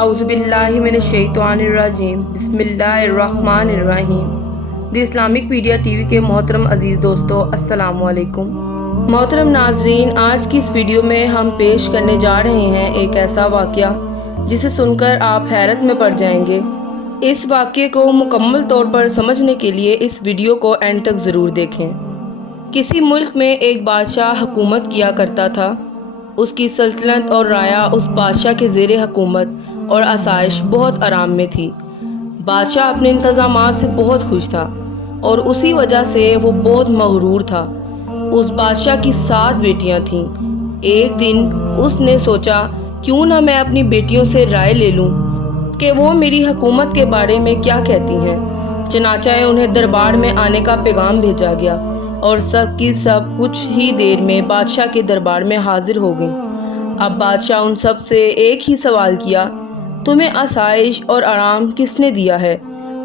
اعوذ باللہ من الشیطان الرجیم بسم اللہ الرحمن الرحیم۔ The Islamic pedia T V کے محترم عزیز دوستو، السلام علیکم۔ محترم ناظرین، آج کی اس ویڈیو میں ہم پیش کرنے جا رہے ہیں ایک ایسا واقعہ جسے سن کر آپ حیرت میں پڑ جائیں گے۔ اس واقعے کو مکمل طور پر سمجھنے کے لیے اس ویڈیو کو اینڈ تک ضرور دیکھیں۔ کسی ملک میں ایک بادشاہ حکومت کیا کرتا تھا۔ اس کی سلطنت اور رعایا اس بادشاہ کے زیر حکومت اور آسائش بہت آرام میں تھی۔ بادشاہ اپنے انتظامات سے بہت خوش تھا اور اسی وجہ سے وہ بہت مغرور تھا۔ اس بادشاہ کی 7 بیٹیاں تھیں۔ ایک دن اس نے سوچا کیوں نہ میں اپنی بیٹیوں سے رائے لے لوں کہ وہ میری حکومت کے بارے میں کیا کہتی ہیں۔ چنانچہ انہیں دربار میں آنے کا پیغام بھیجا گیا اور سب کی سب کچھ ہی دیر میں بادشاہ کے دربار میں حاضر ہو گئیں۔ اب بادشاہ ان سب سے ایک ہی سوال کیا، تمہیں آسائش اور آرام کس نے دیا ہے؟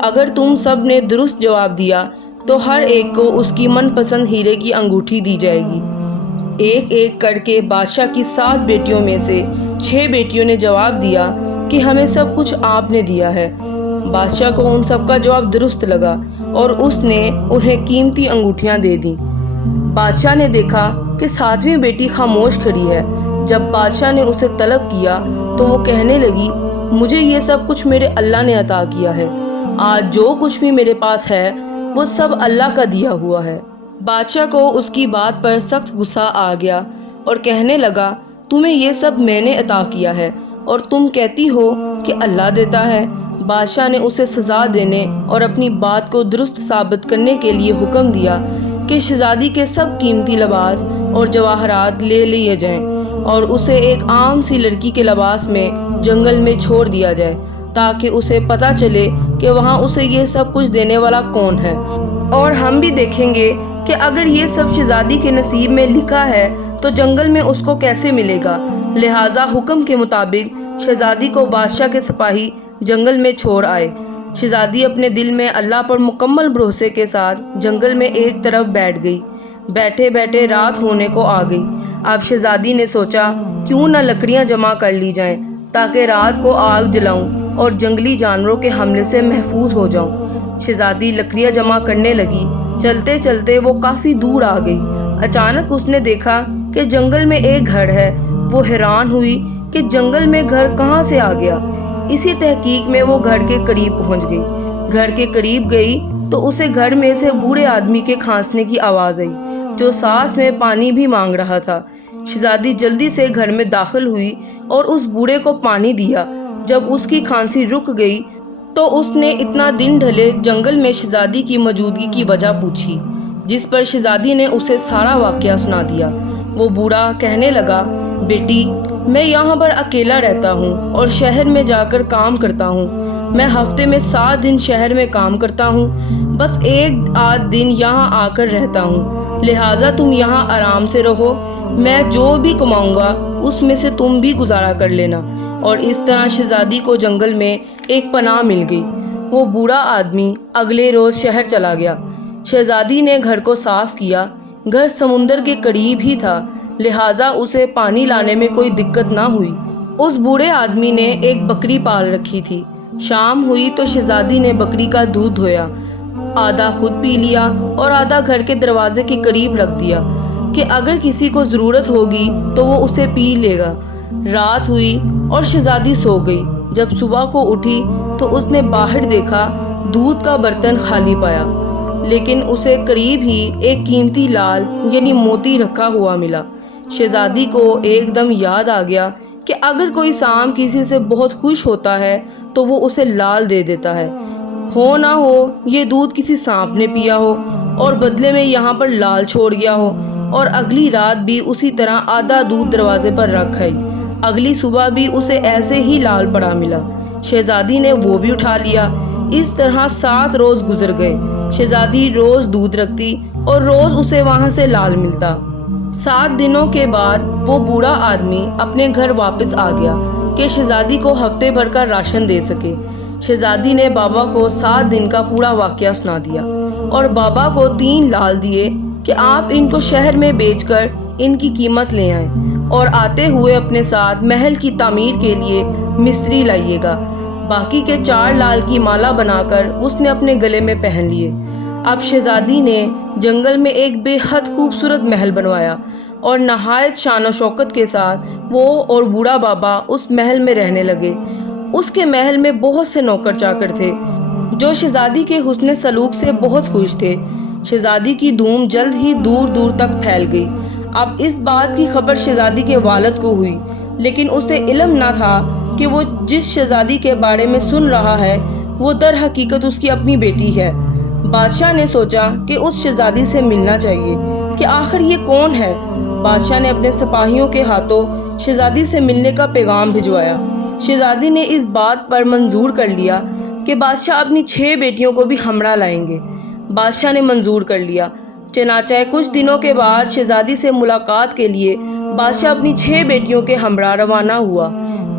اگر تم سب نے درست جواب دیا تو ہر ایک کو اس کی من پسند ہیرے کی انگوٹھی دی جائے گی۔ ایک ایک کر کے بادشاہ کی 7 بیٹیوں میں سے 6 بیٹیوں نے جواب دیا کہ ہمیں سب کچھ آپ نے دیا ہے۔ بادشاہ کو ان سب کا جواب درست لگا اور اس نے انہیں قیمتی انگوٹھیاں دے دیں۔ بادشاہ نے دیکھا کہ 7ویں بیٹی خاموش کھڑی ہے۔ جب بادشاہ نے اسے طلب کیا تو وہ کہنے لگی، مجھے یہ سب کچھ میرے اللہ نے عطا کیا ہے۔ آج جو کچھ بھی میرے پاس ہے وہ سب اللہ کا دیا ہوا ہے۔ بادشاہ کو اس کی بات پر سخت غصہ آ گیا اور کہنے لگا، تمہیں یہ سب میں نے عطا کیا ہے اور تم کہتی ہو کہ اللہ دیتا ہے۔ بادشاہ نے اسے سزا دینے اور اپنی بات کو درست ثابت کرنے کے لیے حکم دیا کہ شہزادی کے سب قیمتی لباس اور جواہرات لے لیے جائیں اور اسے ایک عام سی لڑکی کے لباس میں جنگل میں چھوڑ دیا جائے تاکہ اسے پتہ چلے کہ وہاں اسے یہ سب کچھ دینے والا کون ہے، اور ہم بھی دیکھیں گے کہ اگر یہ سب شہزادی کے نصیب میں لکھا ہے تو جنگل میں اس کو کیسے ملے گا۔ لہٰذا حکم کے مطابق شہزادی کو بادشاہ کے سپاہی جنگل میں چھوڑ آئے۔ شہزادی اپنے دل میں اللہ پر مکمل بھروسے کے ساتھ جنگل میں ایک طرف بیٹھ گئی۔ بیٹھے بیٹھے رات ہونے کو آ گئی۔ اب شہزادی نے سوچا کیوں نہ لکڑیاں جمع کر لی جائیں تاکہ رات کو آگ جلاؤں اور جنگلی جانوروں کے حملے سے محفوظ ہو جاؤں۔ شہزادی لکڑیاں جمع کرنے لگی۔ چلتے چلتے وہ کافی دور آ گئی۔ اچانک اس نے دیکھا کہ جنگل میں ایک گھر ہے۔ وہ حیران ہوئی کہ جنگل میں گھر کہاں سے آ گیا۔ اسی تحقیق میں وہ گھر کے قریب پہنچ گئی۔ گھر کے قریب گئی تو اسے گھر میں سے بوڑھے آدمی کے کھانسنے کی آواز آئی جو ساتھ میں پانی بھی مانگ رہا تھا۔ شہزادی جلدی سے گھر میں داخل ہوئی اور اس بوڑھے کو پانی دیا۔ جب اس کی کھانسی رک گئی تو اس نے اتنا دن ڈھلے جنگل میں شہزادی کی موجودگی کی وجہ پوچھی، جس پر شہزادی نے اسے سارا واقعہ سنا دیا۔ وہ بوڑھا کہنے لگا، بیٹی میں یہاں پر اکیلا رہتا ہوں اور شہر میں جا کر کام کرتا ہوں۔ میں ہفتے میں 7 دن شہر میں کام کرتا ہوں، بس 1 دن یہاں آ کر رہتا ہوں۔ لہٰذا تم یہاں آرام سے رہو، میں جو بھی کماؤں گا اس میں سے تم بھی گزارا کر لینا۔ اور اس طرح شہزادی کو جنگل میں ایک پناہ مل گئی۔ وہ بوڑھا آدمی اگلے روز شہر چلا گیا۔ شہزادی نے گھر کو صاف کیا۔ گھر سمندر کے قریب ہی تھا، لہٰذا اسے پانی لانے میں کوئی دقت نہ ہوئی۔ اس بوڑھے آدمی نے ایک بکری پال رکھی تھی۔ شام ہوئی تو شہزادی نے بکری کا دودھ دھویا، آدھا خود پی لیا اور آدھا گھر کے دروازے کے قریب رکھ دیا کہ اگر کسی کو ضرورت ہوگی تو وہ اسے پی لے گا۔ رات ہوئی اور شہزادی سو گئی۔ جب صبح کو اٹھی تو اس نے باہر دیکھا، دودھ کا برتن خالی پایا، لیکن اسے قریب ہی ایک قیمتی لال یعنی موتی رکھا ہوا ملا۔ شہزادی کو ایک دم یاد آ گیا کہ اگر کوئی سام کسی سے بہت خوش ہوتا ہے تو وہ اسے لال دے دیتا ہے۔ ہو نہ ہو یہ دودھ کسی سانپ نے پیا ہو اور بدلے میں یہاں پر لال چھوڑ گیا ہو، اور اگلی رات بھی اسی طرح آدھا دودھ دروازے پر رکھ آئی۔ اگلی صبح بھی اسے ایسے ہی لال پڑا ملا۔ شہزادی نے وہ بھی اٹھا لیا۔ اس طرح 7 روز گزر گئے۔ شہزادی روز دودھ رکھتی اور روز اسے وہاں سے لال ملتا۔ 7 دنوں کے بعد وہ بوڑھا آدمی اپنے گھر واپس آ گیا کہ شہزادی کو ہفتے بھر کا راشن دے سکے۔ شہزادی نے بابا کو 7 دن کا پورا واقعہ سنا دیا اور بابا کو 3 لال دیے کہ آپ ان کو شہر میں بیچ کر ان کی قیمت لے آئیں۔ اور آتے ہوئے اپنے ساتھ محل کی تعمیر کے لیے مستری لائیے گا۔ باقی کے 4 لال کی مالا بنا کر اس نے اپنے گلے میں پہن لیے۔ اب شہزادی نے جنگل میں ایک بے حد خوبصورت محل بنوایا اور نہایت شان و شوکت کے ساتھ وہ اور بوڑھا بابا اس محل میں رہنے لگے۔ اس کے محل میں بہت سے نوکر چاکر تھے جو شہزادی کے حسن سلوک سے بہت خوش تھے۔ شہزادی کی دھوم جلد ہی دور دور تک پھیل گئی۔ اب اس بات کی خبر شہزادی کے والد کو ہوئی، لیکن اسے علم نہ تھا کہ وہ جس شہزادی کے بارے میں سن رہا ہے وہ در حقیقت اس کی اپنی بیٹی ہے۔ بادشاہ نے سوچا کہ اس شہزادی سے ملنا چاہیے کہ آخر یہ کون ہے۔ بادشاہ نے اپنے سپاہیوں کے ہاتھوں شہزادی سے ملنے کا پیغام بھجوایا۔ شہزادی نے اس بات پر منظور کر لیا کہ بادشاہ اپنی 6 بیٹیوں کو بھی ہمراہ لائیں گے۔ بادشاہ نے منظور کر لیا۔ چنانچہ کچھ دنوں کے بعد شہزادی سے ملاقات کے لیے بادشاہ اپنی 6 بیٹیوں کے ہمراہ روانہ ہوا۔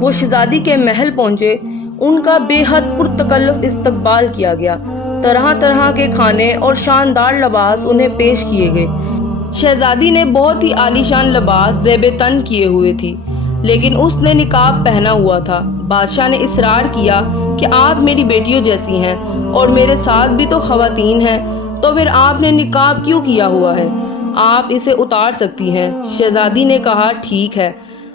وہ شہزادی کے محل پہنچے۔ ان کا بے حد پرتکلف استقبال کیا گیا۔ طرح طرح کے کھانے اور شاندار لباس انہیں پیش کیے گئے۔ شہزادی نے بہت ہی عالیشان لباس زیب تن کیے ہوئے تھی، لیکن اس نے نقاب پہنا ہوا تھا۔ بادشاہ نے اصرار کیا کہ آپ میری بیٹیوں جیسی ہیں اور میرے ساتھ بھی تو خواتین ہیں، تو پھر آپ نے نقاب کیوں کیا ہوا ہے؟ آپ اسے اتار سکتی ہیں۔ شہزادی نے کہا ٹھیک ہے،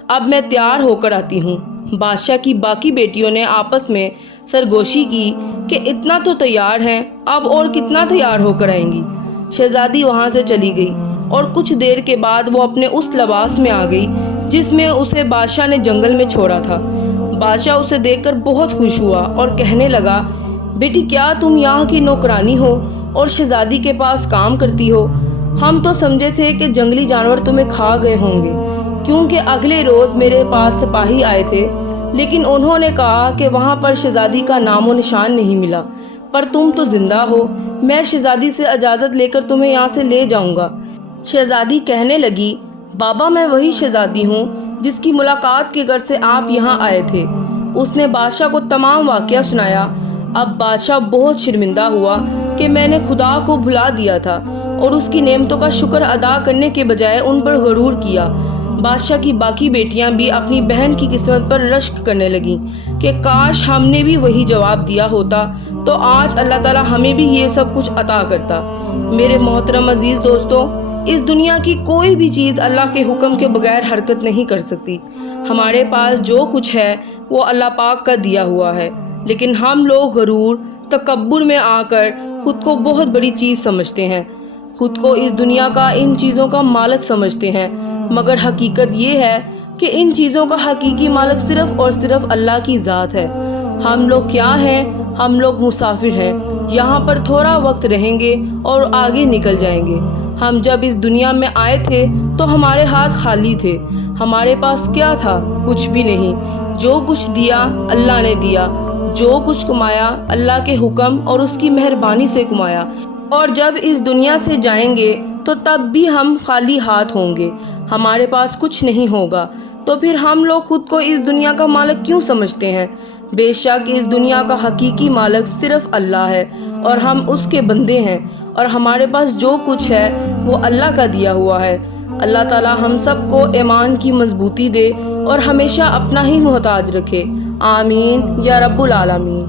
اب میں تیار ہو کر آتی ہوں۔ بادشاہ کی باقی بیٹیوں نے آپس میں سرگوشی کی کہ اتنا تو تیار ہیں، اب اور کتنا تیار ہو کر آئیں گی۔ شہزادی وہاں سے چلی گئی اور کچھ دیر کے بعد وہ اپنے اس لباس میں آ گئی جس میں اسے بادشاہ نے جنگل میں چھوڑا تھا۔ بادشاہ اسے دیکھ کر بہت خوش ہوا اور کہنے لگا، بیٹی کیا تم یہاں کی نوکرانی ہو اور شہزادی کے پاس کام کرتی ہو؟ ہم تو سمجھے تھے کہ جنگلی جانور تمہیں کھا گئے ہوں گے، کیونکہ اگلے روز میرے پاس سپاہی آئے تھے، لیکن انہوں نے کہا کہ وہاں پر شہزادی کا نام و نشان نہیں ملا، پر تم تو زندہ ہو، میں شہزادی سے اجازت لے کر تمہیں یہاں سے لے جاؤں گا۔ شہزادی کہنے لگی، بابا میں وہی شہزادی ہوں جس کی ملاقات کے غرض سے آپ یہاں آئے تھے۔ اس نے بادشاہ کو تمام واقعہ سنایا۔ اب بادشاہ بہت شرمندہ ہوا کہ میں نے خدا کو بھلا دیا تھا اور اس کی نعمتوں کا شکر ادا کرنے کے بجائے ان پر غرور کیا۔ بادشاہ کی باقی بیٹیاں بھی اپنی بہن کی قسمت پر رشک کرنے لگیں کہ کاش ہم نے بھی وہی جواب دیا ہوتا تو آج اللہ تعالیٰ ہمیں بھی یہ سب کچھ عطا کرتا۔ میرے محترم عزیز دوستو، اس دنیا کی کوئی بھی چیز اللہ کے حکم کے بغیر حرکت نہیں کر سکتی۔ ہمارے پاس جو کچھ ہے وہ اللہ پاک کا دیا ہوا ہے، لیکن ہم لوگ غرور، تکبر میں آ کر خود کو بہت بڑی چیز سمجھتے ہیں، خود کو اس دنیا کا ان چیزوں کا مالک سمجھتے ہیں، مگر حقیقت یہ ہے کہ ان چیزوں کا حقیقی مالک صرف اور صرف اللہ کی ذات ہے۔ ہم لوگ کیا ہیں؟ ہم لوگ مسافر ہیں، یہاں پر تھوڑا وقت رہیں گے اور آگے نکل جائیں گے۔ ہم جب اس دنیا میں آئے تھے تو ہمارے ہاتھ خالی تھے، ہمارے پاس کیا تھا؟ کچھ بھی نہیں۔ جو کچھ دیا اللہ نے دیا، جو کچھ کمایا اللہ کے حکم اور اس کی مہربانی سے کمایا، اور جب اس دنیا سے جائیں گے تو تب بھی ہم خالی ہاتھ ہوں گے، ہمارے پاس کچھ نہیں ہوگا۔ تو پھر ہم لوگ خود کو اس دنیا کا مالک کیوں سمجھتے ہیں؟ بے شک اس دنیا کا حقیقی مالک صرف اللہ ہے اور ہم اس کے بندے ہیں، اور ہمارے پاس جو کچھ ہے وہ اللہ کا دیا ہوا ہے۔ اللہ تعالی ہم سب کو ایمان کی مضبوطی دے اور ہمیشہ اپنا ہی محتاج رکھے۔ آمین یا رب العالمین۔